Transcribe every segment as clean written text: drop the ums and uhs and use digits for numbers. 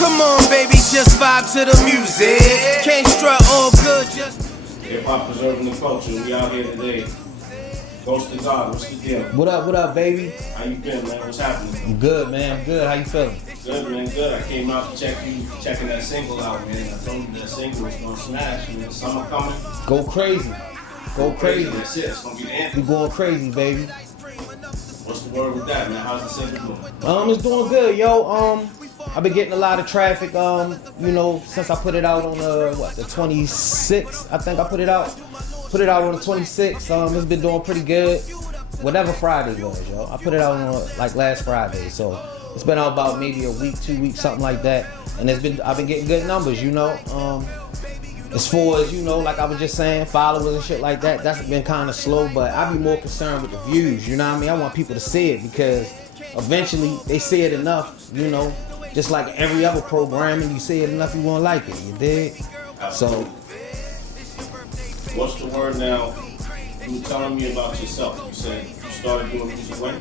Come on, baby, just vibe to the music. Can't strut all good, just Hip hop preserving the culture. We out here today. Ghost to God, what's the deal? What up, baby? How you been, man? What's happening? I'm good, man. I'm good. How you feeling? Good, man, good. I came out to checking that single out, man. I told you that single was gonna smash, man. Summer coming. Go crazy. Go crazy. That's it. It's gonna be the anthem. We going crazy, baby. What's the word with that, man? How's the single doing? It's doing good, yo. I've been getting a lot of traffic, since I put it out on the 26th. I think I put it out on the 26th. It's been doing pretty good. Whatever Friday was, yo. I put it out on like last Friday, so it's been out about maybe a week, 2 weeks, something like that. And I've been getting good numbers, you know. As far as, like I was just saying, followers and shit like that, that's been kind of slow, but I be more concerned with the views, you know what I mean? I want people to see it because eventually they see it enough, just like every other programming, you see it enough, you won't like it, you dig? So. What's the word now? You were telling me about yourself. You said you started doing music when?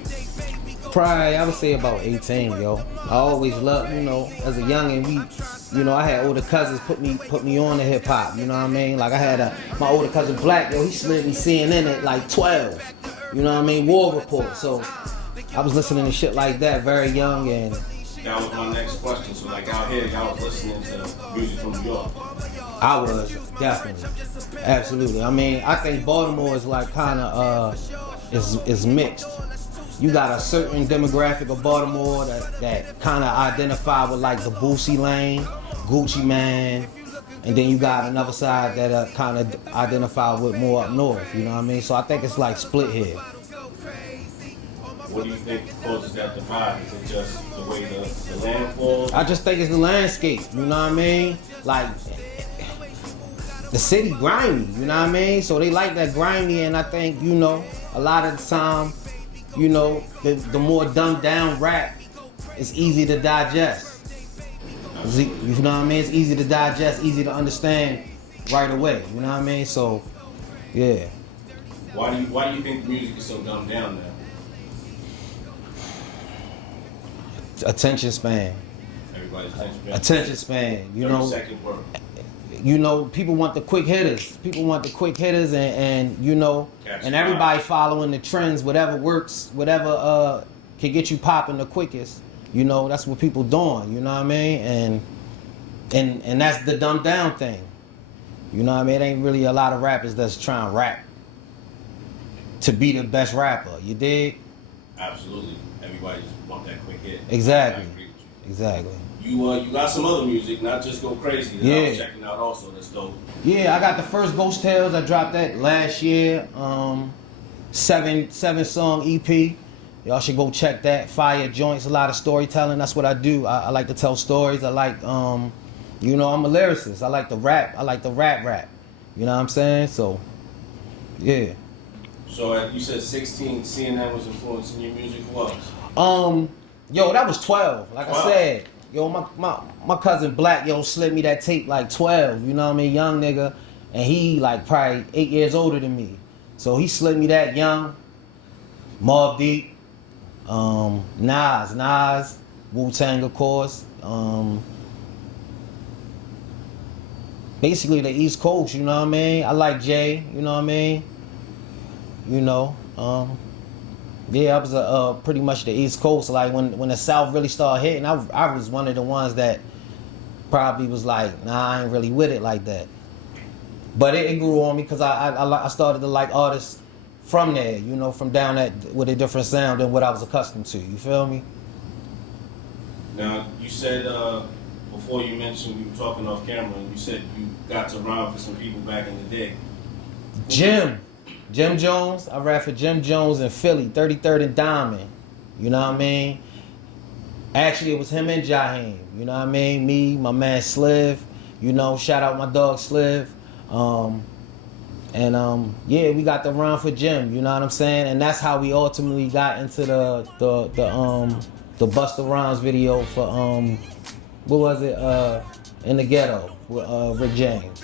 Probably, I would say about 18, yo. I always loved, as a youngin', I had older cousins put me on to hip hop, you know what I mean? Like I had my older cousin Black, yo, he slid me CNN at like 12, you know what I mean? War Report. So I was listening to shit like that very young, and that was my next question. So like out here, y'all was listening to music from New York. I was, definitely. Absolutely. I mean, I think Baltimore is like kind of, is mixed. You got a certain demographic of Baltimore that kind of identify with like the Boosie Lane, Gucci Man, and then you got another side that kind of identify with more up north, you know what I mean? So I think it's like split here. What do you think causes that divide? Is it just the way the land falls? I just think it's the landscape, you know what I mean? Like, the city grimy, you know what I mean? So they like that grimy, and I think, a lot of the time, the more dumbed down rap is easy to digest. You know what I mean? It's easy to digest, easy to understand right away, you know what I mean? So, yeah. Why do you think the music is so dumbed down now? Attention span. Everybody's attention span. Attention span, 30-second word. People want the quick hitters. People want the quick hitters, and everybody following the trends. Whatever works, whatever can get you popping the quickest. That's what people doing. You know what I mean? And that's the dumbed down thing. You know what I mean? It ain't really a lot of rappers that's trying to rap to be the best rapper. You dig? Absolutely. Everybody just want that quick hit. Exactly. Exactly. You got some other music, not just Go Crazy, that I was checking out also. That's dope. Yeah, I got the first Ghost Tales. I dropped that last year. 7-song EP. Y'all should go check that. Fire joints, a lot of storytelling. That's what I do. I like to tell stories. I like, I'm a lyricist. I like to rap. I like to rap. You know what I'm saying? So, yeah. So you said 16, CNN was influencing your music. What else? That was 12. Like 12. I said. Yo, my cousin Black, slid me that tape like 12, you know what I mean? Young nigga. And he like probably 8 years older than me. So he slid me that young. Mobb Deep. Nas, Wu-Tang, of course. Basically the East Coast, you know what I mean? I like Jay, you know what I mean? Yeah, I was pretty much the East Coast. Like when the South really started hitting, I was one of the ones that probably was like, nah, I ain't really with it like that. But it grew on me because I started to like artists from there, from down that with a different sound than what I was accustomed to. You feel me? Now you said before you mentioned you were talking off camera, and you said you got to rhyme for some people back in the day. Jim Jones, I rap for Jim Jones in Philly, 33rd and Diamond. You know what I mean? Actually, it was him and Jaheim. You know what I mean? Me, my man Sliv. Shout out my dog Sliv. Yeah, we got the run for Jim. You know what I'm saying? And that's how we ultimately got into the Busta Rhymes video for what was it? In the Ghetto with Rick James.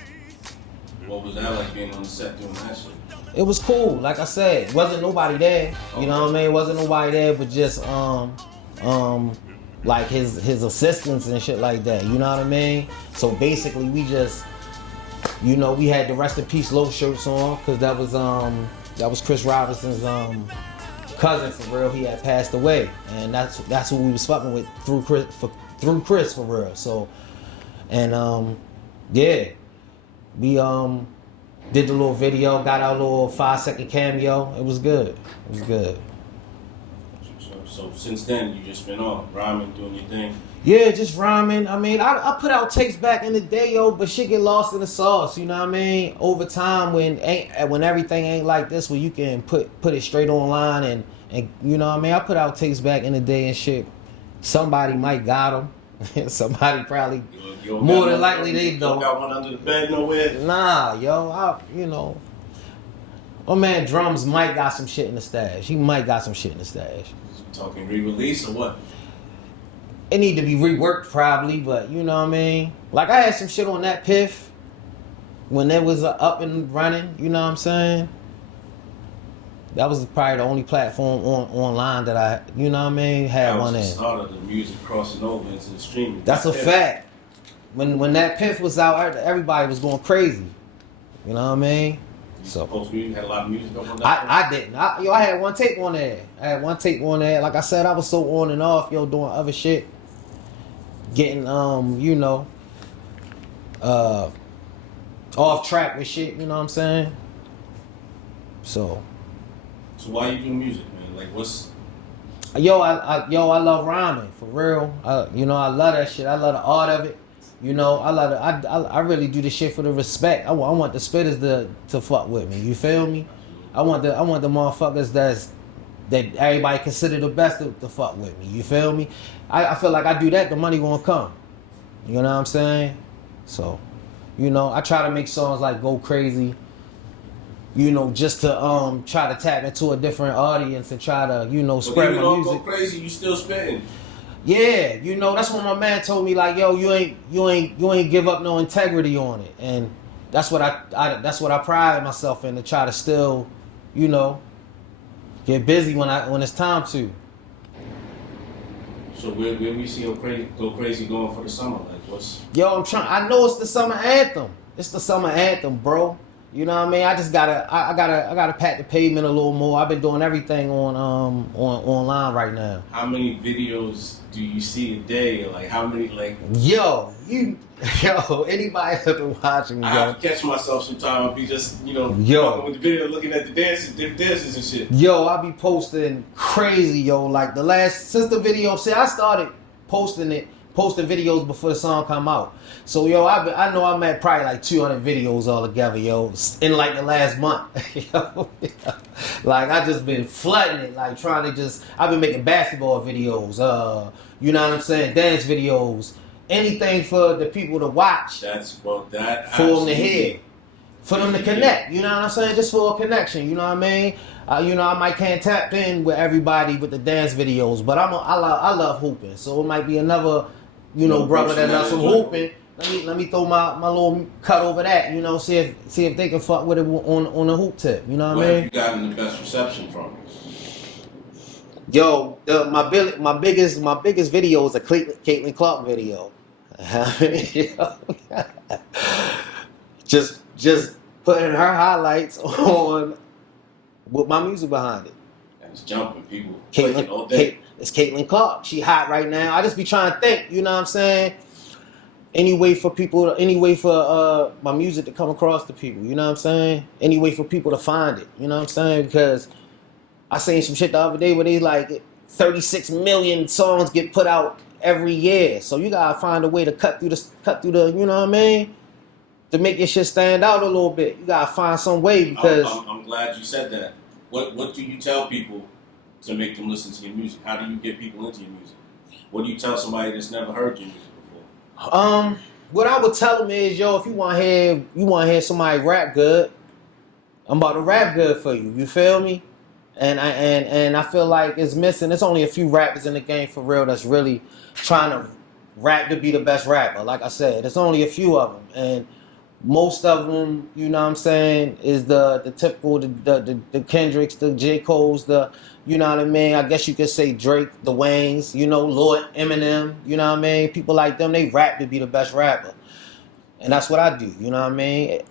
What was that like being on the set doing that shit? It was cool. Like I said, wasn't nobody there. You know what I mean? Wasn't nobody there, but just like his assistants and shit like that. You know what I mean? So basically, we just, you know, we had the Rest in Peace Low shirts on because that was Chris Robinson's cousin for real. He had passed away, and that's who we was fucking with through Chris for real. So, and yeah, we did the little video, got our little 5-second cameo. It was good. It was good. So since then, you just been on rhyming, doing your thing. Yeah, just rhyming. I mean, I put out tapes back in the day, yo, but shit get lost in the sauce. You know what I mean? Over time, when everything ain't like this, where you can put it straight online and you know what I mean? I put out tapes back in the day and shit. Somebody might got them. Somebody probably more than likely they don't. Got one under the bed nowhere. Nah, yo, you know. My man Drums might got some shit in the stash. He might got some shit in the stash. Talking re-release or what? It need to be reworked probably, but you know what I mean? Like I had some shit on that Piff when it was up and running, you know what I'm saying? That was probably the only platform online that I, you know what I mean, had one in. That was the start of the music crossing over into the streaming. That's a fact. When that Piff was out, everybody was going crazy. You know what I mean? So you had a lot of music on that. I didn't. I had one tape on there. Like I said, I was so on and off, yo, doing other shit. Getting you know, off track with shit, you know what I'm saying? So why you do music, man? Like what's I love rhyming, for real. You know, I love that shit. I love the art of it. You know, I really do this shit for the respect. I want the spitters to fuck with me. You feel me? I want the motherfuckers that everybody consider the best to fuck with me. You feel me? I feel like I do that, the money gonna come. You know what I'm saying? So, you know, I try to make songs like Go Crazy, you know, just to try to tap into a different audience and try to, you know, spread my music. Go Crazy, you still spitting. Yeah, you know, that's what my man told me, like, yo, you ain't give up no integrity on it. And that's what I pride myself in, to try to still, you know, get busy when it's time to. So where we see Go Crazy going for the summer? Like what's Yo, I know it's the summer anthem. It's the summer anthem, bro. You know what I mean? I just gotta pat the pavement a little more. I've been doing everything on online right now. How many videos do you see a day? Like how many Yo, anybody that been watching me, I have to catch myself sometimes. I'll be just, you know, fucking with the video, looking at the different dances and shit. Yo, I be posting crazy, yo. Like since the video, I started posting videos before the song come out. So yo, I know I'm at probably like 200 videos all together, yo, in like the last month. Yo, like I just been flooding it, like I've been making basketball videos, you know what I'm saying, dance videos, anything for the people to watch. That for them to hear, for them to connect. You know what I'm saying, just for a connection. You know what I mean? You know, I might can't tap in with everybody with the dance videos, but I love hooping, so it might be another, you know, brother that does some hooping. Let me throw my little cut over that, you know, see if they can fuck with it on the hoop tip. You know what I mean? Have you gotten the best reception from? Yo, my biggest video is a Caitlin Clark video. just putting her highlights on with my music behind it. And it's jumping, people. It's Caitlin Clark. She hot right now. I just be trying to think, you know what I'm saying? Any way for my music to come across to people, you know what I'm saying? Any way for people to find it, you know what I'm saying? Because I seen some shit the other day where they like 36 million songs get put out every year. So you gotta find a way to cut through the, you know what I mean? To make your shit stand out a little bit. You gotta find some way, because I'm glad you said that. What do you tell people to make them listen to your music? How do you get people into your music? What do you tell somebody that's never heard your music before? What I would tell them is, yo, if you want to hear somebody rap good, I'm about to rap good for you. You feel me? And I feel like it's missing. There's only a few rappers in the game for real that's really trying to rap to be the best rapper. Like I said, there's only a few of them. And Most of them, you know what I'm saying, is the typical, the Kendricks, the J. Cole's, the, you know what I mean? I guess you could say Drake, the Waynes, you know, Lord, Eminem, you know what I mean? People like them, they rap to be the best rapper. And that's what I do, you know what I mean?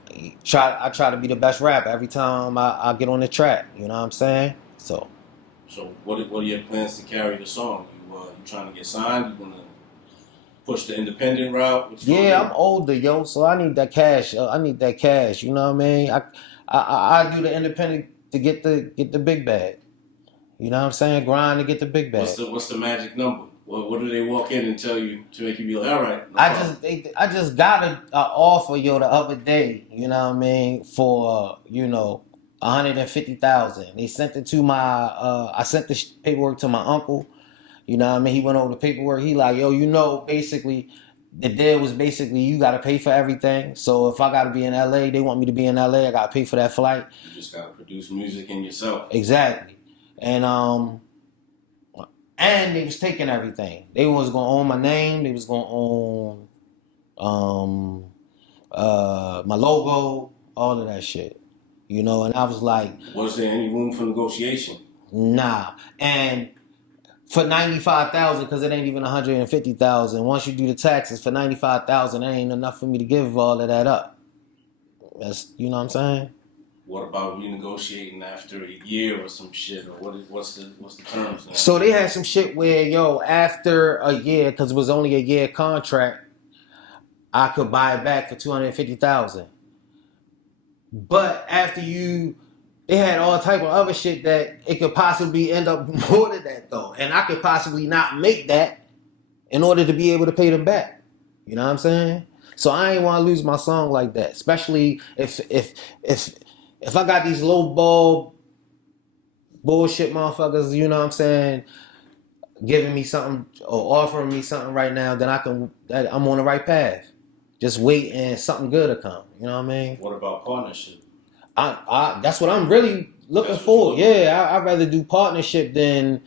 I try to be the best rapper every time I get on the track, you know what I'm saying? So what are your plans to carry the song? You trying to get signed? You gonna push the independent route? What you yeah, gonna I'm older, yo, so I need that cash. I need that cash, you know what I mean? I do the independent to get the big bag. You know what I'm saying? Grind to get the big do? bag. What's the magic number? What do they walk in and tell you to make you be like, all right? No I problem. just got a offer, yo, the other day. You know what I mean? For 150,000. They sent it to my. I sent the paperwork to my uncle. You know what I mean? He went over the paperwork. He like, yo, basically, the deal was basically you got to pay for everything. So if I got to be in LA, they want me to be in LA. I got to pay for that flight. You just gotta produce music in yourself. Exactly. And they was taking everything. They was gonna own my name. They was gonna own my logo, all of that shit. You know, and I was like, Was there any room for negotiation? nah. And for 95,000, because it ain't even 150,000. Once you do the taxes for 95,000, that ain't enough for me to give all of that up. That's, you know what I'm saying? What about renegotiating after a year or some shit? Or what's the terms now? So they had some shit where, after a year, because it was only a year contract, I could buy it back for 250,000. But after they had all type of other shit that it could possibly end up more than that though, and I could possibly not make that in order to be able to pay them back. You know what I'm saying? So I ain't want to lose my song like that, especially if I got these low ball bullshit motherfuckers. You know what I'm saying? Giving me something or offering me something right now, then I'm on the right path. Just wait and something good will come. You know what I mean? What about partnership? That's what I'm really looking for. Yeah, I'd rather do partnership than,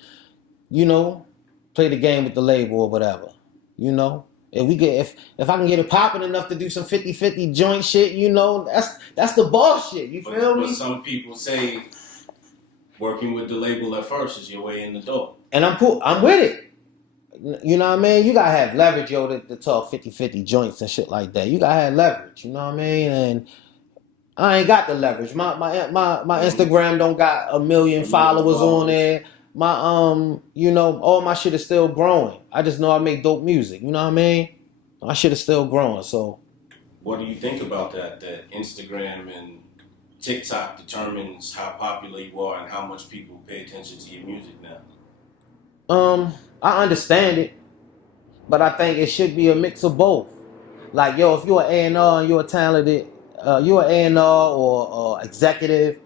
play the game with the label or whatever. If I can get it popping enough to do some 50-50 joint shit, that's the boss shit. You feel me? But some people say working with the label at first is your way in the door. And I'm cool. I'm with it. You know what I mean? You gotta have leverage, to talk 50-50 joints and shit like that. You gotta have leverage, you know what I mean? And I ain't got the leverage. My Instagram don't got 1 million followers on there. My all my shit is still growing. I just know I make dope music, you know what I mean? My shit is still growing, so. What do you think about that? That Instagram and TikTok determines how popular you are and how much people pay attention to your music now? I understand it, but I think it should be a mix of both. Like, if you're an A&R and you're talented, you're an A&R or executive,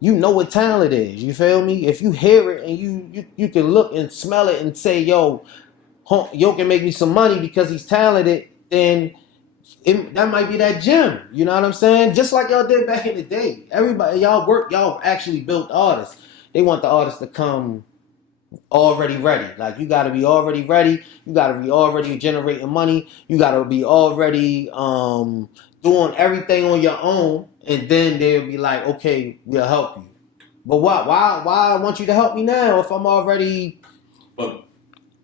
you know what talent is. You feel me? If you hear it and you can look and smell it and say, yo can make me some money because he's talented, then that might be that gem. You know what I'm saying? Just like y'all did back in the day. Everybody, y'all actually built artists. They want the artists to come already ready. Like, you got to be already ready. You got to be already generating money. You got to be already doing everything on your own, and then they'll be like, okay, we'll help you. But why I want you to help me now if I'm already? But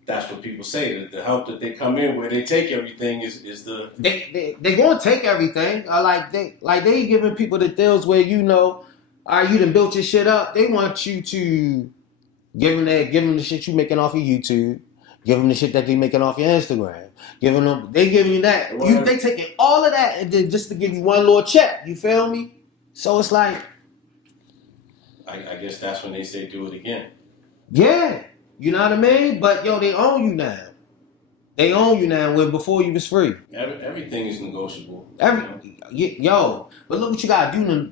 that's what people say. That the help that they come in where they take everything is the they gonna take everything. They giving people the deals where you done built your shit up. They want you to give them the shit you making off of YouTube. Give them the shit that they making off your Instagram. They giving you that. They taking all of that and then just to give you one little check. You feel me? So it's like, I guess that's when they say do it again. Yeah, you know what I mean. But they own you now. They own you now when before you was free. Everything is negotiable. But look what you gotta do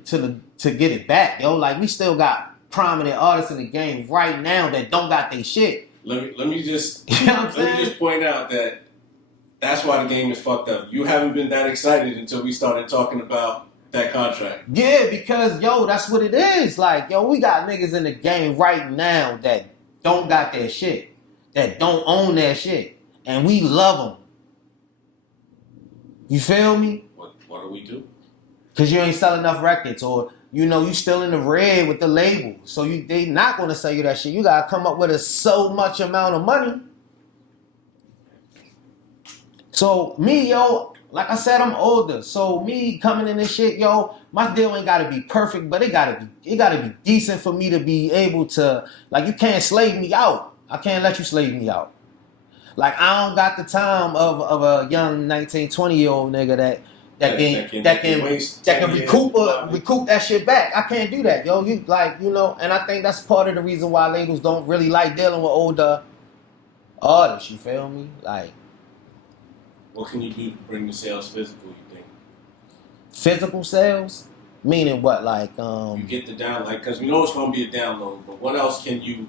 to get it back, yo. Like, we still got prominent artists in the game right now that don't got their shit. Let me just you know what I'm saying? Let me just point out that that's why the game is fucked up. You haven't been that excited until we started talking about that contract. Yeah, because that's what it is. Like, we got niggas in the game right now that don't got their shit, that don't own their shit, and we love them. You feel me? What do we do? Cause you ain't selling enough records, or you know you still in the red with the label, so they not gonna sell you that shit. You gotta come up with a so much amount of money. So me, yo, like I said, I'm older. So me coming in this shit, yo, my deal ain't gotta be perfect, but it gotta be decent for me to be able to, like, you can't slave me out. I can't let you slave me out. Like, I don't got the time of a young 19, 20-year-old nigga that can recoup that shit back. I can't do that, yo. You like, you know, and I think that's part of the reason why labels don't really like dealing with older artists. You feel me? Like, what can you do to bring the sales physical? You think physical sales, meaning what? Like, you get the down, like, because we know it's gonna be a download, but what else can you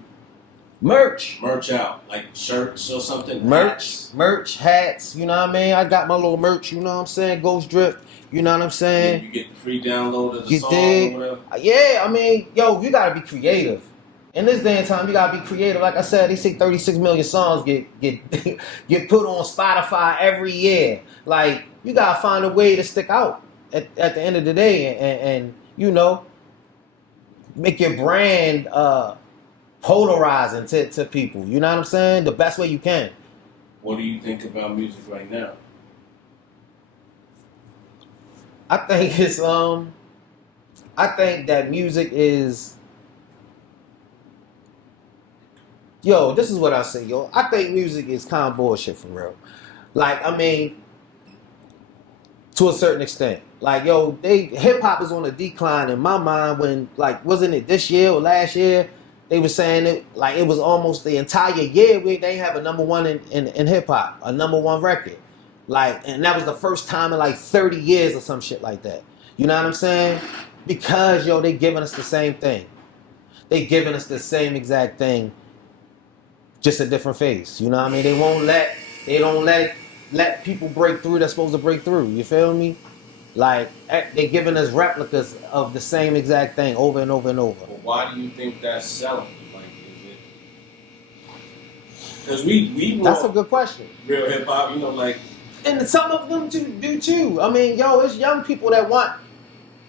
merch out, like shirts or something? Merch, hats, you know what I mean? I got my little merch, you know what I'm saying? Ghost Drip, you know what I'm saying? You get the free download of the you song did. or whatever? Yeah, I mean, yo, you gotta be creative. In this day and time, you gotta be creative. Like I said, they say 36 million songs get put on Spotify every year. Like, you gotta find a way to stick out at the end of the day and you know, make your brand polarizing to people. You know what I'm saying? The best way you can. What do you think about music right now? I think it's I think that music is, yo, this is what I say, yo. I think music is kind of bullshit for real. Like, I mean, to a certain extent. Like, yo, hip hop is on a decline in my mind when, like, wasn't it this year or last year? They were saying it, like, it was almost the entire year where they have a number one in hip hop, a number one record. Like, and that was the first time in like 30 years or some shit like that. You know what I'm saying? Because, yo, they giving us the same thing. They giving us the same exact thing, just a different face. You know what I mean? They don't let people break through that's supposed to break through. You feel me? Like, they giving us replicas of the same exact thing over and over and over. Well, why do you think that's selling? Like, is it because we want That's a good question. real hip hop, you know, like. And some of them do too. I mean, yo, it's young people that want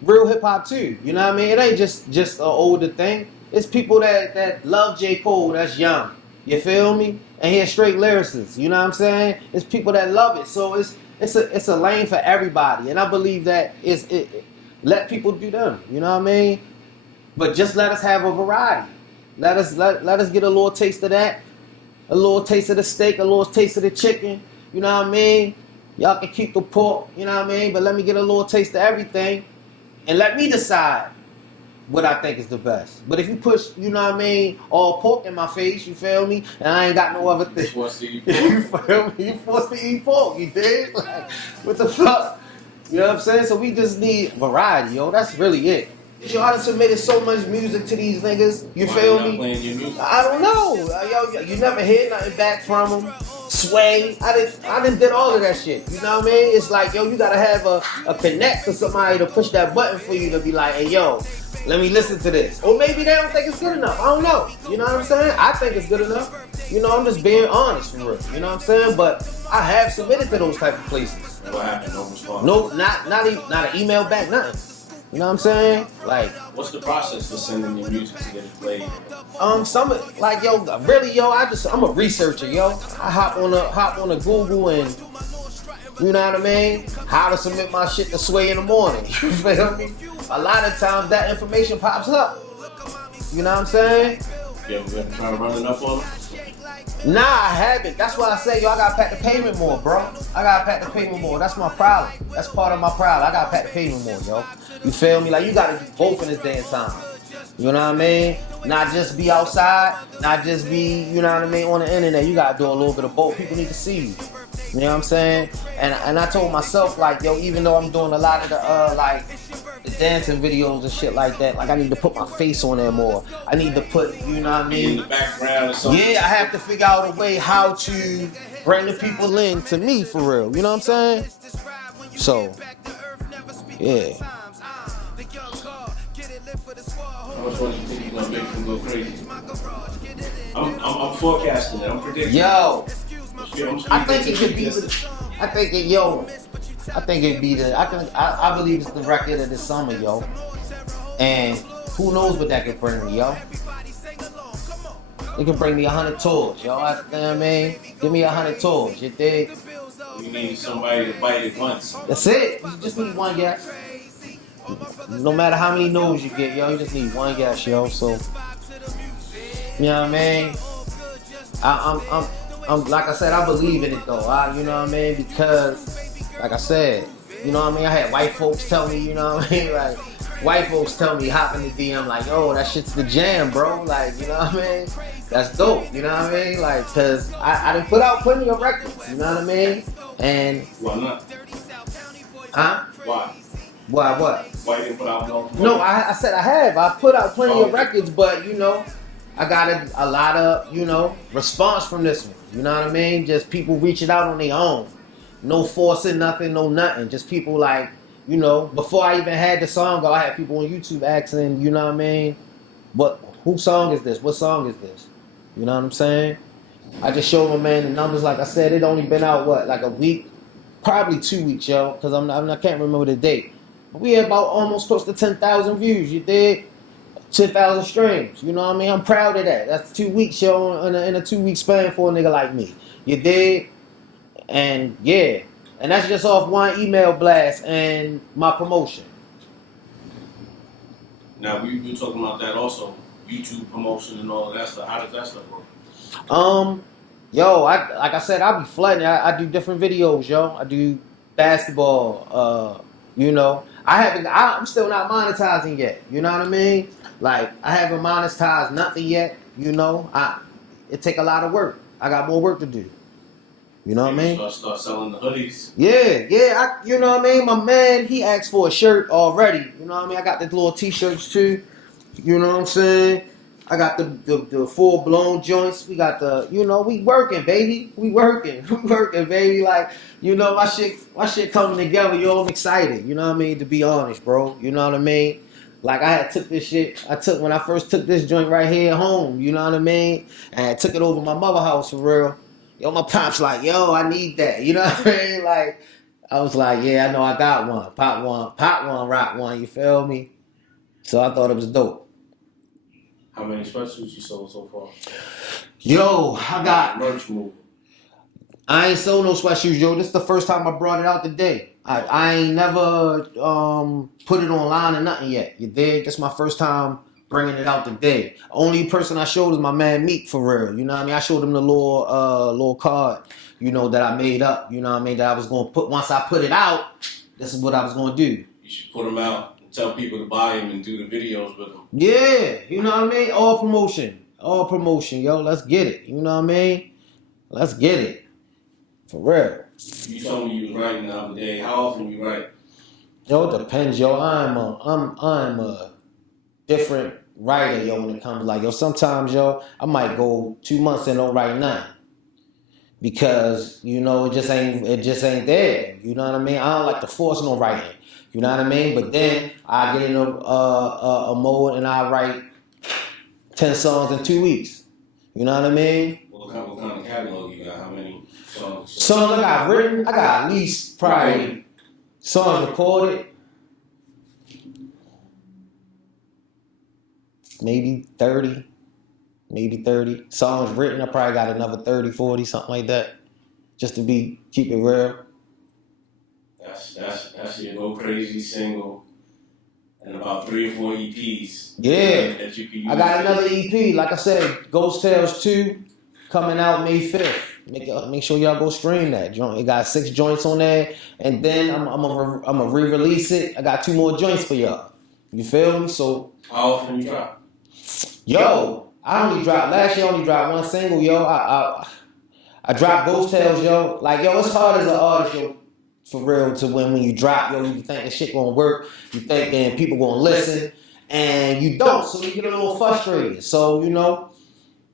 real hip hop too. You know what I mean? It ain't just an older thing. It's people that love J. Cole that's young. You feel me? And he's straight lyricists. You know what I'm saying? It's people that love it. So it's a lane for everybody. And I believe that let people do them. You know what I mean? But just let us have a variety. Let us get a little taste of that, a little taste of the steak, a little taste of the chicken. You know what I mean? Y'all can keep the pork, you know what I mean? But let me get a little taste of everything. And let me decide what I think is the best. But if you push, you know what I mean, all pork in my face, you feel me? And I ain't got no other thing. You feel me? You forced to eat pork, you dig? Like, what the fuck? You know what I'm saying? So we just need variety, yo. That's really it. Y'all done submitted so much music to these niggas. You feel me? Playing your music? I don't know. Yo, you never hear nothing back from them. Sway. I done did all of that shit. You know what I mean? It's like, yo, you gotta have a connect to somebody to push that button for you to be like, hey, yo, let me listen to this. Or maybe they don't think it's good enough. I don't know. You know what I'm saying? I think it's good enough. You know, I'm just being honest for real. You know what I'm saying? But I have submitted to those type of places. What happened? No response? No, not an email back, nothing. You know what I'm saying? Like, what's the process for sending your music to get it played? some like, yo, really, yo, I'm a researcher, yo. I hop on a Google and, you know what I mean? How to submit my shit to Sway in the morning. You feel me? A lot of times that information pops up. You know what I'm saying? You ever try to run it up on them? Nah, I haven't. That's why I say, yo, I gotta pack the payment more, bro. I gotta pack the payment more. That's my problem. That's part of my problem. I gotta pack the payment more, yo. You feel me? Like, you gotta do both in this day and time. You know what I mean? Not just be outside, not just be, you know what I mean, on the internet. You gotta do a little bit of both. People need to see you. You know what I'm saying? And I told myself, like, yo, even though I'm doing a lot of the dancing videos and shit like that, like, I need to put my face on there more. I need to put, you know what I mean? In the background or something. Yeah, I have to figure out a way how to bring the people in to me for real. You know what I'm saying? So, yeah. How much money do you think you're gonna make from Go Crazy? I'm forecasting it. I'm predicting. Yo, I'm I think it could be. I think it, yo, I think it'd be I believe it's the record of the summer, yo. And who knows what that could bring me, yo. It can bring me 100 tours, yo. You know what I mean? Give me 100 tours, you dig? You need somebody to bite it once. That's it. You just need one guess. No matter how many no's you get, yo, you just need one guess, yo. So, you know what I mean? I'm like I said, I believe in it though. You know what I mean? Because, like I said, you know what I mean? I had white folks tell me, you know what I mean? Like, white folks tell me, hop in the DM, like, oh, that shit's the jam, bro. Like, you know what I mean? That's dope, you know what I mean? Like, cause I done put out plenty of records, you know what I mean? And Why not? huh? Why? Why what? Why you didn't put out no? No, I said I have. I put out plenty Oh, of records, but you know, I got a lot of, you know, response from this one. You know what I mean? Just people reaching out on their own. No forcing nothing, no nothing. Just people like, you know, before I even had the song go, I had people on YouTube asking, you know what I mean? Whose song is this? What song is this? You know what I'm saying? I just showed my man the numbers. Like I said, it only been out, what, like a week? Probably 2 weeks, yo, because I can't remember the date. But we had about almost close to 10,000 views, you dig? 10,000 streams, you know what I mean? I'm proud of that. That's 2 weeks, yo, in a 2 week span for a nigga like me. You dig? And yeah, and that's just off one email blast and my promotion. Now we were talking about that also, YouTube promotion and all of that stuff. How does that stuff work? Yo, like I said, I be flooding. I do different videos, yo. I do basketball. You know, I'm still not monetizing yet. You know what I mean? Like I haven't monetized nothing yet. You know, it take a lot of work. I got more work to do. You know what I mean? Start selling the hoodies. Yeah. You know what I mean? My man, he asked for a shirt already. You know what I mean? I got the little t-shirts too. You know what I'm saying? I got the full blown joints. We got the, you know, we working, baby. We working, baby. Like, you know, my shit coming together. Yo, I'm excited. You know what I mean? To be honest, bro. You know what I mean? Like I took this shit. When I first took this joint right here home. You know what I mean? And I took it over to my mother house for real. Yo, my pops like, yo, I need that. You know what I mean? Like, I was like, yeah, I know I got one. Pop one, rock one. You feel me? So I thought it was dope. How many sweatsuits you sold so far? Yo, I got merch move. I ain't sold no sweatshirts, yo. This is the first time I brought it out today. I ain't never put it online or nothing yet. You dig? This is my first time bringing it out today. Only person I showed is my man Meek for real. You know what I mean? I showed him the little card, you know, that I made up. You know what I mean? That I was gonna put once I put it out. This is what I was gonna do. You should put them out and tell people to buy them and do the videos with them. Yeah, you know what I mean? All promotion, yo. Let's get it. You know what I mean? Let's get it. For real. You told me you was writing the other day. How often you write? Yo, it depends, yo. I'm a different writer, yo, when it comes to like, yo, sometimes, yo, I might go 2 months and don't write nothing. Because, you know, it just ain't there. You know what I mean? I don't like to force no writing. You know what I mean? But then I get in a mode and I write 10 songs in 2 weeks. You know what I mean? What kind of catalog you got? How many songs? Songs I got written, I got at least probably songs recorded. Maybe 30. Songs written, I probably got another 30, 40, something like that. Just to keep it real. That's your Go Crazy single and about 3 or 4 EPs. Yeah. That you can use. I got another EP, like I said, Ghost Tales 2, coming out May 5th. Make sure y'all go stream that joint. It got 6 joints on there, and then I'm gonna re-release it. I got 2 more joints for y'all. You feel me? So how often you drop? Yo, last year I only dropped 1 single, yo. I dropped Ghost Tales, yo. Like, yo, it's hard as an artist, yo, for real, to when you drop, yo, you think this shit gonna work, you think then people gonna listen, and you don't, so you get a little frustrated. So, you know,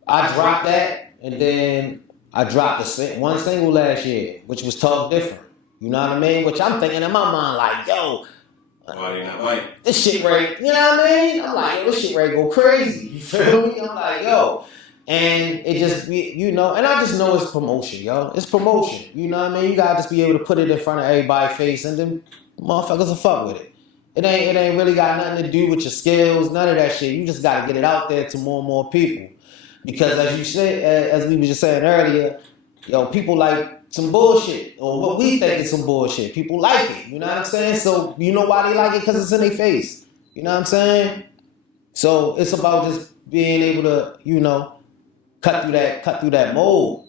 I dropped that, and then I dropped 1 single last year, which was Talk Different. You know what I mean? Which I'm thinking in my mind, like, yo, why they not like this shit right, you know what I mean? I'm like, yo, this shit right go crazy. You feel me? I'm like, yo. And it just, you know, and I just know it's promotion, yo. It's promotion. You know what I mean? You gotta just be able to put it in front of everybody's face, and then motherfuckers will fuck with it. It ain't really got nothing to do with your skills, none of that shit. You just gotta get it out there to more and more people. Because as you said, as we were just saying earlier, yo, people like some bullshit, or what we think is some bullshit. People like it, you know what I'm saying? So you know why they like it? Because it's in their face. You know what I'm saying? So it's about just being able to, you know, cut through that mold.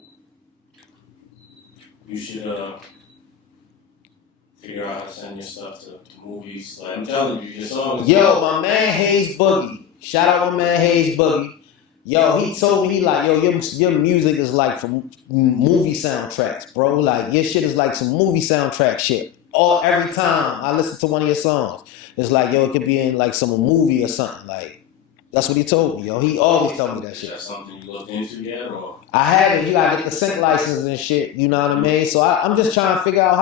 You should figure out how to send your stuff to movies. Like I'm telling you, your songs. Yo, my man Hayes Boogie. Shout out my man Hayes Boogie. Yo, he told me, he like, yo, your music is like for movie soundtracks, bro. Like, your shit is like some movie soundtrack shit. Every time I listen to one of your songs, it's like, yo, it could be in like some movie or something. Like, that's what he told me, yo. He always told me that shit. Is that something you looked into yet, or? I haven't. You gotta get the sync license and shit. You know what I mean? So I'm just trying to figure out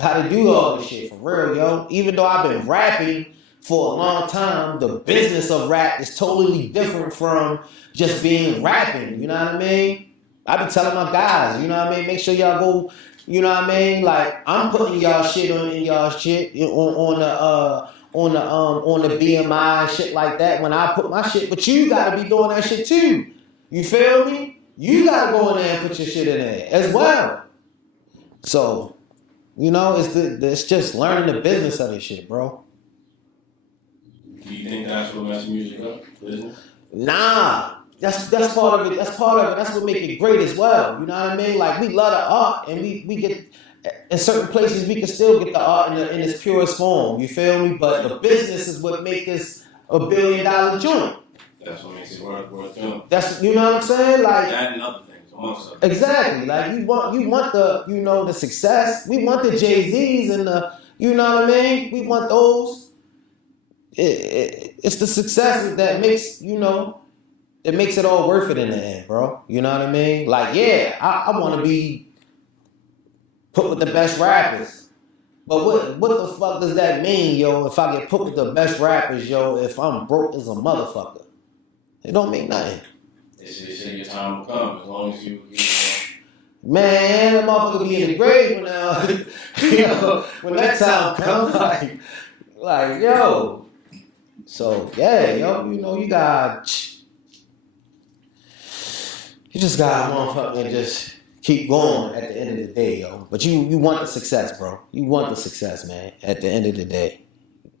how to do all this shit for real, yo. Even though I've been rapping for a long time, the business of rap is totally different from just being rapping. You know what I mean? I be telling my guys, you know what I mean? Make sure y'all go. You know what I mean? Like, I'm putting y'all shit on y'all shit on the BMI and shit like that. When I put my shit, but you gotta be doing that shit too. You feel me? You gotta go in there and put your shit in there as well. So, you know, it's just learning the business of this shit, bro. Do you think that's what makes music up? Business? Nah. That's part of it. That's part of it. That's what makes it great as well. You know what I mean? Like, we love the art, and we get in certain places we can still get the art in its purest form. You feel me? But the business is what makes this a $1 billion joint. That's what makes it worth doing. That's, you know what I'm saying? Like, that and other things, amongst other exactly. Like, you want the, you know, the success. We want the Jay-Z's and the, you know what I mean? We want those. It's the success that makes, you know, it makes it all worth it in the end, bro. You know what I mean? Like, yeah, I want to be put with the best rappers. But what the fuck does that mean, yo, if I get put with the best rappers, yo, if I'm broke as a motherfucker? It don't mean nothing. They say your time will come as long as you Man, that motherfucker be in the grave now. You know, when that time comes, like, yo. So, yeah, yo, you know, you just gotta motherfucking just keep going at the end of the day, yo. But you want the success, bro. You want the success, man, at the end of the day.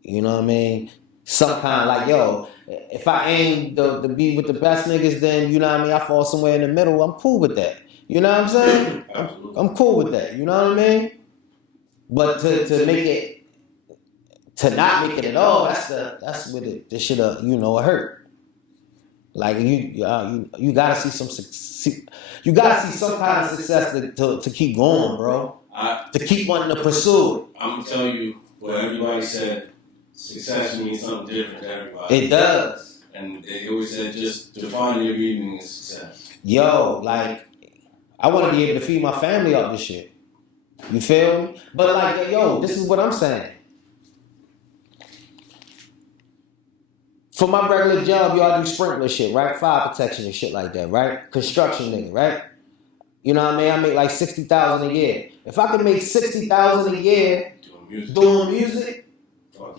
You know what I mean? Some kind of like, yo, if I aim to be with the best niggas, then, you know what I mean, I fall somewhere in the middle, I'm cool with that. You know what I'm saying? I'm cool with that. You know what I mean? But to make it, to not make it at all, that's what this shit, you know, it hurt. Like, you gotta see you gotta see some kind of success to keep going, bro. To keep wanting to pursue it. I'm gonna tell you what everybody said. Success means something different to everybody. It does. And they always said just define your meaning of success. Yo, like, I want to be able to feed my family off this shit. You feel me? But like, yo, this is what I'm saying. For my regular job, yo, I do sprinkler shit, right? Fire protection and shit like that, right? Construction nigga, right? You know what I mean? I make like $60,000 a year. If I could make $60,000 a year doing music,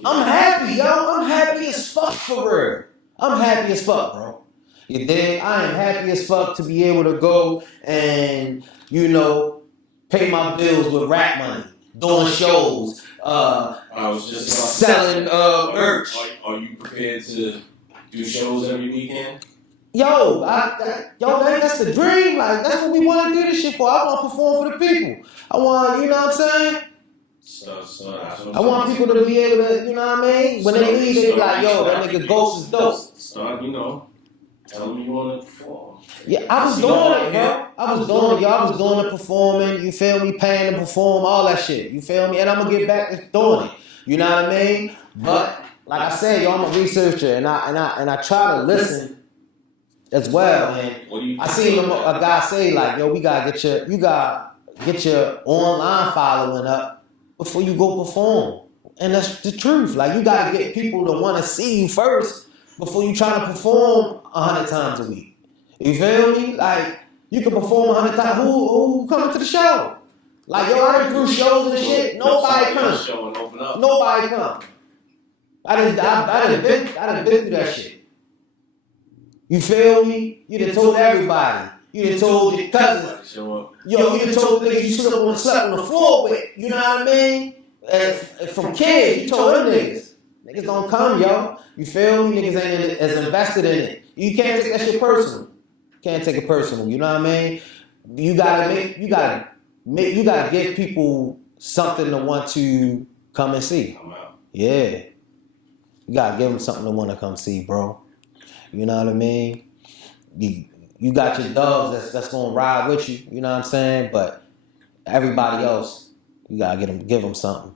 I'm happy, yo. I'm happy as fuck for real. I'm happy as fuck, bro. You dig? I am happy as fuck to be able to go and, you know, pay my bills with rap money, doing shows, I was just selling merch. Are you prepared to do shows every weekend? Yo, that's the dream. Like, that's what we want to do this shit for. I want to perform for the people. I want, you know what I'm saying? I want people to be able to, you know what I mean? When they leave, they be like, yo, that nigga Ghost is dope. Start, you know, tell them you want to perform. Yeah, I was doing it, bro. I was doing the performing, you feel me? Paying to perform, all that shit, you feel me? And I'm going to get back to doing it, you know what I mean? But, like I said, yo, I'm a researcher, and I try to listen as well. And I seen a guy say, like, yo, you gotta get your online following up before you go perform. And that's the truth. Like, you gotta get people to want to see you first before you try to perform 100 times a week. You feel me? Like, you can perform 100 times. Who coming to the show? Like, yo, I done threw shows and shit. Nobody come. Show and open up. Nobody come. I done been through that shit. You feel me? You done told everybody. You done told your cousins. Show up. Yo, you done told niggas you slept on the floor with. You know what I mean? And from kids, you told them niggas. Niggas don't come, yo. You feel me? Niggas ain't as invested in it. You can't take that shit personal. Can't take it personal. You know what I mean? You gotta give people something to want to come and see. I'm out. Yeah. You gotta give them something to want to come see, bro. You know what I mean? You got your dogs that's gonna ride with you. You know what I'm saying? But everybody else, you gotta give them something.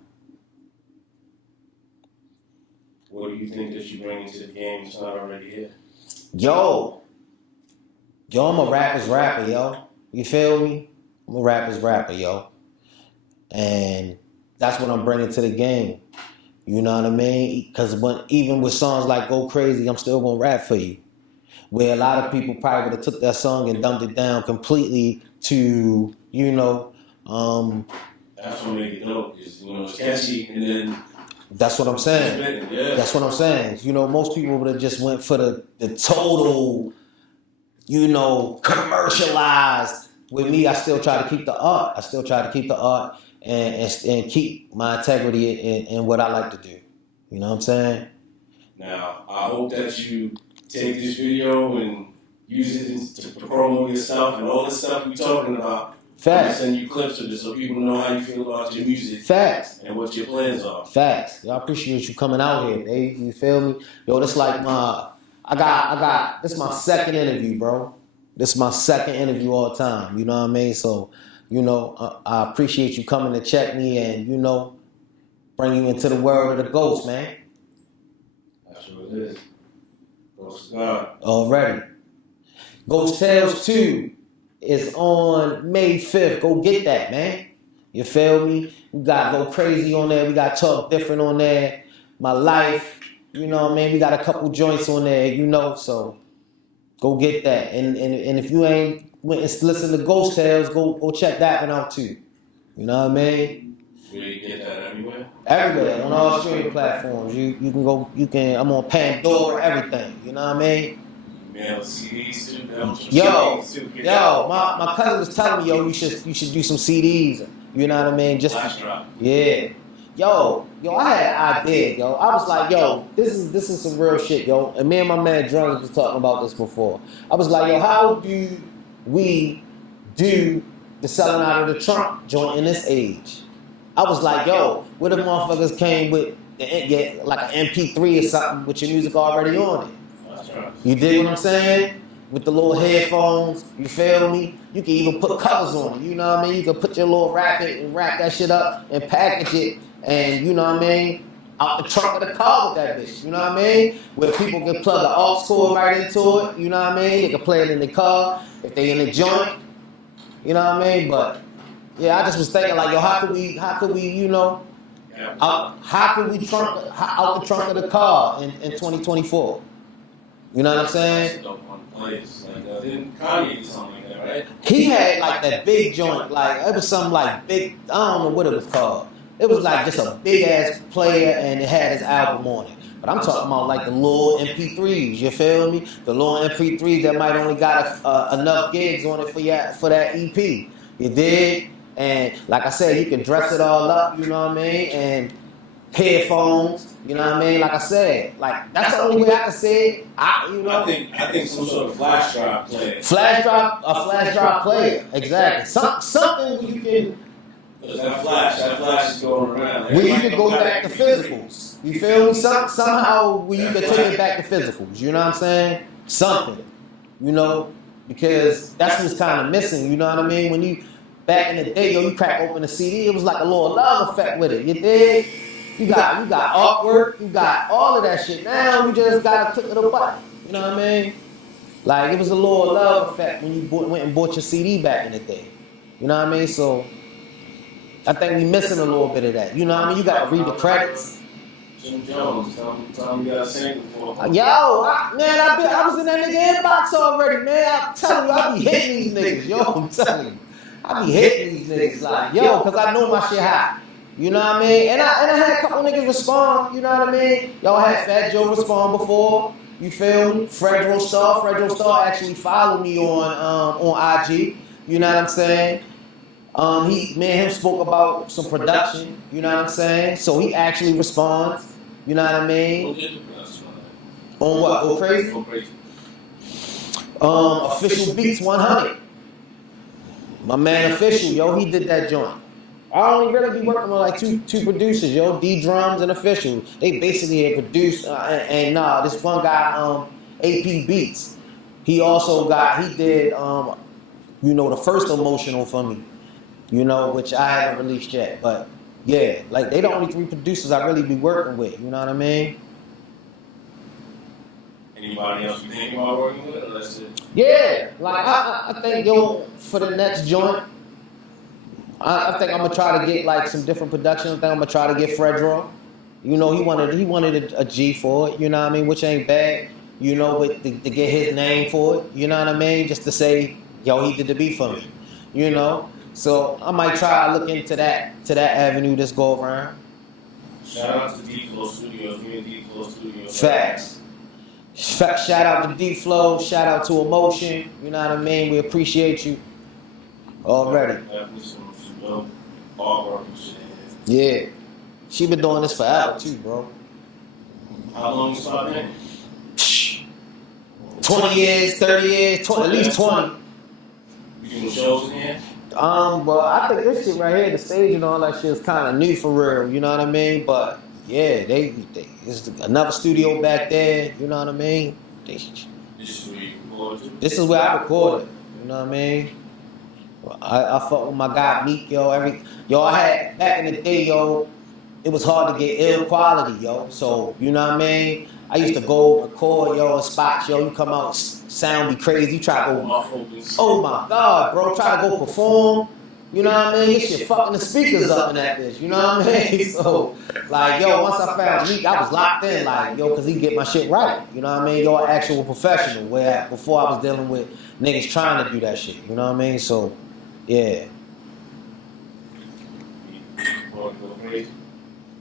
What do you think that you bring into the game that's not already here? Yo, I'm a rapper's rapper, yo. You feel me? I'm a rapper's rapper, yo. And that's what I'm bringing to the game. You know what I mean? Because even with songs like Go Crazy, I'm still gonna rap for you. Where a lot of people probably would have took that song and dumbed it down completely to, you know, That's what make it dope, because, you know, it's catchy, and then that's what I'm saying. Yeah. That's what I'm saying. You know, most people would have just went for the total, you know, commercialized. With me, I still try to keep the art. I still try to keep the art and keep my integrity in what I like to do. You know what I'm saying? Now, I hope that you take this video and use it to promote yourself and all the stuff we're talking about. Facts. Send you clips of this so people know how you feel about your music. Facts. And what your plans are. Facts. I appreciate you coming out here, Dave. You feel me? Yo, this like this is my second interview, bro. This is my second interview all time. You know what I mean? So, you know, I appreciate you coming to check me and, you know, bring you into the world of the ghost, man. That's what it is. Ghost of God. Already. Ghost Tales 2 is on May 5th. Go get that, man. You feel me? We got Go Crazy on there. We got Talk Different on there. My Life. You know what I mean? We got a couple joints on there, you know, so go get that. And if you ain't went and listened to Ghost Tales, go check that one out too. You know what I mean? Where you get that everywhere? Everywhere, on all streaming platforms. You can I'm on Pandora, everything. You know what I mean? Mail CDs too. Yo, my cousin was telling me, yo, you should do some CDs. You know what I mean? Just Flash drop. yeah. Yo, I had an idea, yo. I was like, yo, this is some real shit, yo. And me and my man Drums was talking about this before. I was like, yo, how do we do the selling out of the trunk joint in this age? I was like, yo, what if motherfuckers came with like an MP3 or something with your music already on it? You dig what I'm saying? With the little headphones, you feel me? You can even put covers on it, you know what I mean? You can put your little racket and wrap that shit up and package it and, you know what I mean, out the trunk of the car with that bitch, you know what I mean? Where people can plug the aux cord right into it, you know what I mean? They can play it in the car if they in the joint, you know what I mean? But, yeah, I just was thinking like, yo, how could we, you know, how can we out the trunk of the car in 2024? You know what I'm saying? Didn't Kanye do something like that, right? He had like that big joint, like it was something like big. I don't know what it was called. It was like just a big ass player, and it had his album on it. But I'm talking about like the little MP3s. You feel me? The little MP3s that might only got enough gigs on it for that EP. You dig? And like I said, you can dress it all up. You know what I mean? And headphones. You know what I mean? Like I said, like that's the only way I can say it. I think some sort of flash drive player. A flash drive player. Exactly. Something where you can. Because that flash is going around. Where you can go back to physicals. You feel me? Somehow where you can take it back to physicals. You know what I'm saying? Something. You know? Because that's what's kind of missing. You know what I mean? When you, back in the day, yo, you crack open a CD, it was like a little love effect with it. You dig? You got artwork, you got all of that shit. Now you just got a click of the button. You know what I mean? Like it was a little love effect when you went and bought your CD back in the day. You know what I mean? So I think we missing a little bit of that. You know what I mean? You got to read the credits. Jim Jones, tell me you got a single for him. Yo, I was in that nigga inbox already, man. I'm telling you, I be hitting these niggas. Yo, I'm telling you. I be hitting these niggas like, yo, because I know my shit hot. You know what I mean? And I had a couple niggas respond, you know what I mean? Y'all had Fat Joe respond before. You feel me? Fredro Starr actually followed me on IG. You know what I'm saying? Me and him spoke about some production. You know what I'm saying? So he actually responds. You know what I mean? Who did the production on that? On what? Go Crazy? Go Crazy. Official Beats 100. My man Official, yo, he did that joint. I only really be working with like two producers, yo, D Drums and Official. They basically had produced, this one guy, AP Beats. He did, the first Emotional for me, which I haven't released yet. But yeah, like they the only three producers I really be working with. You know what I mean? Anybody else you think about working with, or that's it? Yeah, like I think for the next joint, I think I'm gonna try to get like some different production. I think I'm gonna try to get Fredro. He wanted a G for it. You know what I mean? Which ain't bad. But to get his name for it. You know what I mean? Just to say, yo, he did the beat for me. So I might try to look into that avenue this go around. Shout out to D-Flow Studios. Me and D-Flow Studios. Facts. Shout out to D-Flow. Shout out to Emotion. You know what I mean? We appreciate you already. Definitely some dope hard work and shit. Yeah. She been doing this forever too, bro. How long you started in? 20 years, 30 years, at least 20. You doing shows again? Well, I think this shit right here, the stage and all that shit is kind of new for real. You know what I mean? But yeah, it's another studio back there. You know what I mean? This is where you recorded? This is where I recorded. You know what I mean? I fuck with my guy Meek, yo. I had back in the day, yo. It was hard to get ill quality, yo. So you know what I mean? I used to go record, yo, in spots, yo. You come out, sound be crazy. You try to go, oh my God, bro. Try to go perform. You know what I mean? This shit fucking the speakers up in that bitch. You know what I mean? So, like, yo, once I found Meek, I was locked in, like, yo, because he get my shit right. You know what I mean? Yo, an actual professional. Where before I was dealing with niggas trying to do that shit. You know what I mean? So, yeah.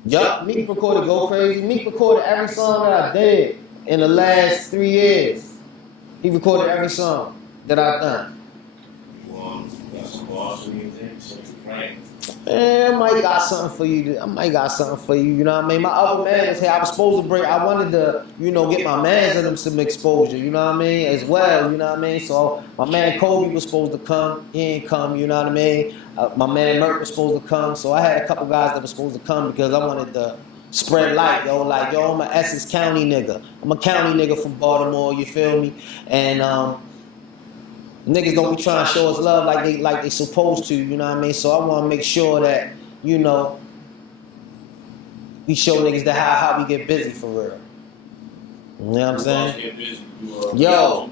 Yup, Meek recorded Go Crazy. Meek recorded every song that I did in the last 3 years. He recorded every song that I've done. Got some balls for you, right? I might got something for you. You know what I mean? My other man was here. I was supposed to I wanted to, get my mans and them some exposure, you know what I mean? As well, you know what I mean? So my man Kobe was supposed to come. He ain't come, you know what I mean? My man Merk was supposed to come. So I had a couple guys that were supposed to come because I wanted to spread light, yo. Like, yo, I'm an Essex County nigga. I'm a county nigga from Baltimore, you feel me? And niggas don't be trying to show us love like they supposed to, you know what I mean? So I want to make sure that, we show niggas that how we get busy for real. You know what I'm saying? Yo,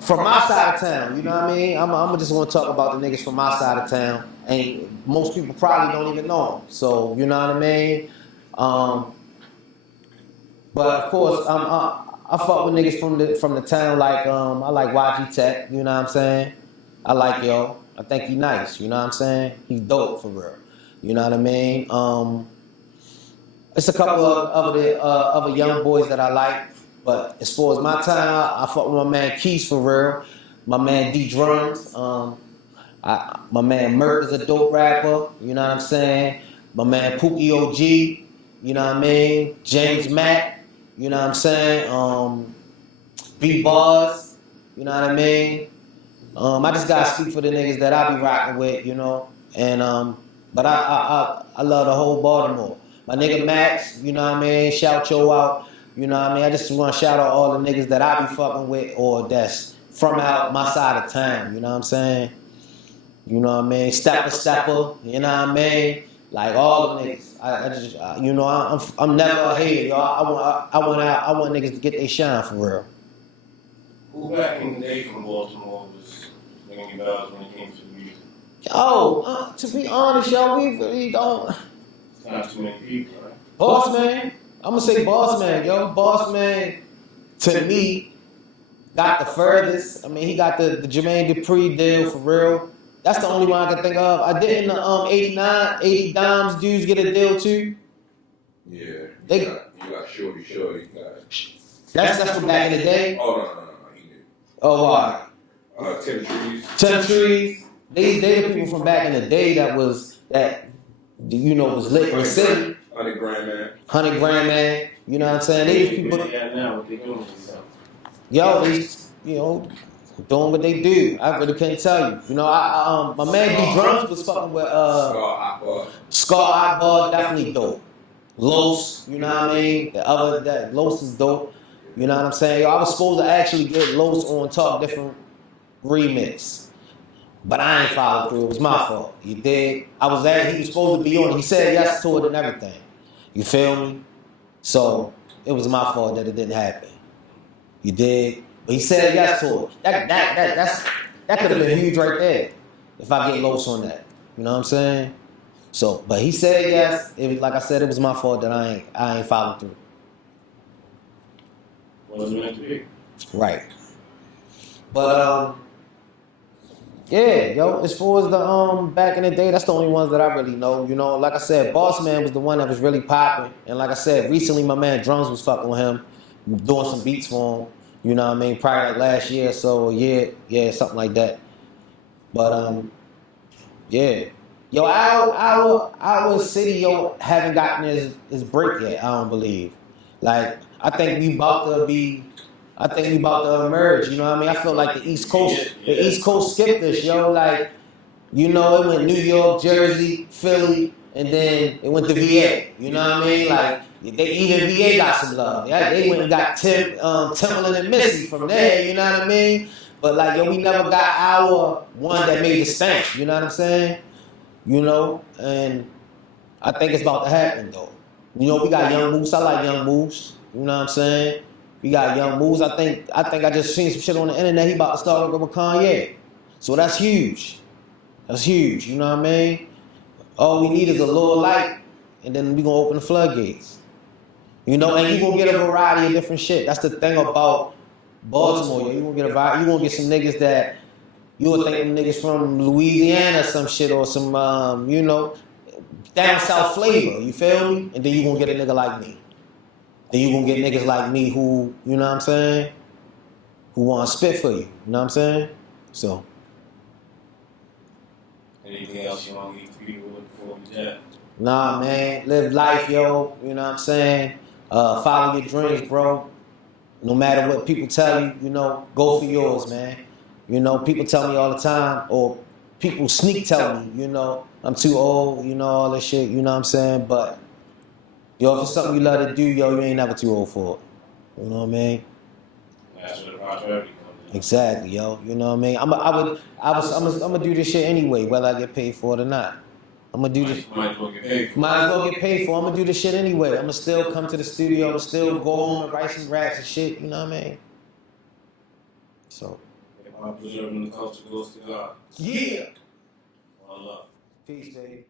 from my side of town, you know what I mean? I'm just gonna talk about the niggas from my side of town, and most people probably don't even know them. So you know what I mean? But of course, I fuck with niggas from the town, like I like YG Tech, you know what I'm saying? I like yo. I think he nice, you know what I'm saying? He dope for real. You know what I mean? It's a couple of other young boys that I like, but as far as my time, I fuck with my man Keys for real, my man D Drums, my man Merk is a dope rapper, you know what I'm saying? My man Pookie OG, you know what I mean? James Mack. You know what I'm saying? B-Bars, you know what I mean? I just gotta speak for the niggas that I be rocking with, and but I love the whole Baltimore. My nigga Max, you know what I mean? Shout yo out, you know what I mean? I just want to shout out all the niggas that I be fucking with or that's from out my side of town, you know what I'm saying? You know what I mean? Stepper, you know what I mean? Like all the niggas, I just, I'm never a hater, y'all. I want niggas to get their shine for real. Who back in the day from Baltimore was ringing bells when it came to music? To be honest, yo, we really don't. It's not too many people, right? Boss man, I'm gonna say boss man, yo. Boss man, to me, got the furthest. I mean, he got the Jermaine Dupri deal for real. That's the only one I can think of. I didn't the 89, 80 Dimes dudes get a deal too. Yeah, They- you got Shorty, you got. That's from back in the day. Oh no, he did. Oh, why? 10 Trees. 10 Trees. They the people from back in the day that was lit in the city. 100 Grand Man. 100 Grand Man. You know what I'm saying? They people. Yeah, now what they doing with themselves. Yo, they, doing what they do. I really can't tell you. You know, my man D Drums was fucking with Scar Akbar, definitely dope. Los, you know what I mean? That Los is dope. You know what I'm saying? Yo, I was supposed to actually get Los on Talk Different remix, but I ain't followed through. It was my fault. You dig? I was there. He was supposed to be on. He said yes to it and everything. You feel me? So it was my fault that it didn't happen. You dig? But he said yes to it. That could have been huge right there if I get Los on that. You know what I'm saying? So, but he said yes. Like I said, it was my fault that I ain't followed through. Wasn't meant to be. Right. But yeah, yo, as far as the back in the day, that's the only ones that I really know. You know, like I said, Boss Man was the one that was really popping. And like I said, recently my man Drums was fucking with him, doing some beats for him. You know what I mean? Probably like last year or so, yeah, something like that. But yeah. Yo, our city, yo, haven't gotten his break yet, I don't believe. Like, I think we about to emerge, you know what I mean? I feel like the East Coast skipped this, yo. Like, you know, it went New York, Jersey, Philly, and then it went to VA. You know what I mean? Like, even VA got some love. Yeah, they went and got Timbaland and Missy from there, you know what I mean? But like, yo, we never got our one that made the stamp, you know what I'm saying? You know, and I think it's about to happen though. You know, we got Young Moose. I like Young Moose. You know what I'm saying? We got Young Moose. I think I just seen some shit on the internet. He about to start working with Kanye. So that's huge. That's huge. You know what I mean? All we need is a little light, and then we gonna open the floodgates. You know, and you gonna get a variety of different shit. That's the thing about Baltimore. You gonna get you gonna get some niggas that you would think them niggas from Louisiana or some shit, or some down south flavor. You feel me? And then you gonna get a nigga like me. Then you gonna get niggas like me who, you know what I'm saying, who wanna spit for you. You know what I'm saying? So. Anything else you want to leave people with before we jet? Nah, man. Live life, yo. You know what I'm saying? Follow your dreams, bro. No matter what people tell you, you know, go for yours, man. You know, people tell me all the time, or people sneak tell me, you know, I'm too old, you know, all that shit, you know what I'm saying? But, yo, if it's something you love to do, yo, you ain't never too old for it. You know what I mean? That's where the prosperity comes in. Exactly, yo. You know what I mean? I'm gonna do this shit anyway, whether I get paid for it or not. I'm gonna do this. Might as well get paid for it. Might as well get paid for it. I'm gonna do this shit anyway. I'm gonna still come to the studio. I'm gonna still go home and write some raps and shit. You know what I mean? So. If I'm preserving the culture goes to God. Yeah. One love. Peace, baby.